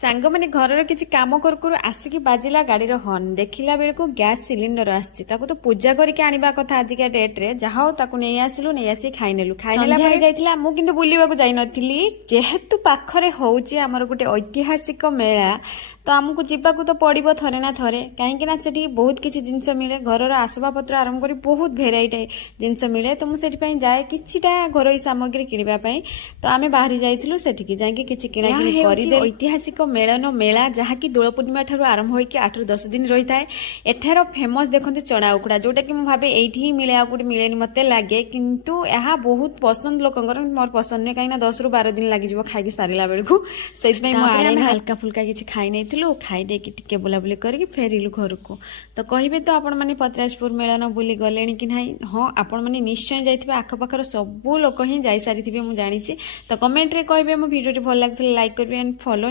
सांग मैंने घर किसी काम करू करू आसिक बाजिला गाड़ी हर्न देखला बेलू गैस सिलिंडर आसी तो पूजा करके आनिबा कथा आजिका डेट रे जहा हो ताकू नहीं आसिलु नहीं आसी खाइनेलु खाइनेला पर जाइथिला मु किंतु बुलिबाकू जाई नथिली जेहेतु पाखरे होउची हमर गुटे ऐतिहासिक मेला तो आमको जीवाकू तो पड़िबो थरे ना थरे कहीं ना सेठी बहुत किसी जिनस मिले घरर आसबाबपत्र आरंभ करी बहुत भेराइटी जिनस मिले तो मुझे जाए किछिटा घरोई सामग्री किनिबा पई तो आमे बाहरी जाइथिलु सेठिकी जाके किछि किना किनि करी ऐतिहासिक मेलन मेला जहाँकि दोल पूर्णिमा ठार आरंभ होकर 8 ରୁ 10 दिन रही है। एठार फेमस देखते चना उकुड़ा जोटा कि भावे ये मिले आ कौटे मिले मत लगे किंतु यह बहुत पसंद लोकंर मोर पसंद नुहे कहीं 10 ରୁ 12 दिन लगे खाई सारा बेलू से हल्का फुल्का किसी खाई नहीं खाई देकी टिके बुलाबुली करके फेरिलु घर को तो कहे तो आपण मैंने पतराजपुर मेलन बुली गले कि ना हाँ आपण मैंने निश्चय जाइए आखपाखर सबू लोक ही जाई सारी मुझे जानी तो कमेंट रे कहे मो वीडियो भल लगे लाइक करेंगे एंड फॉलो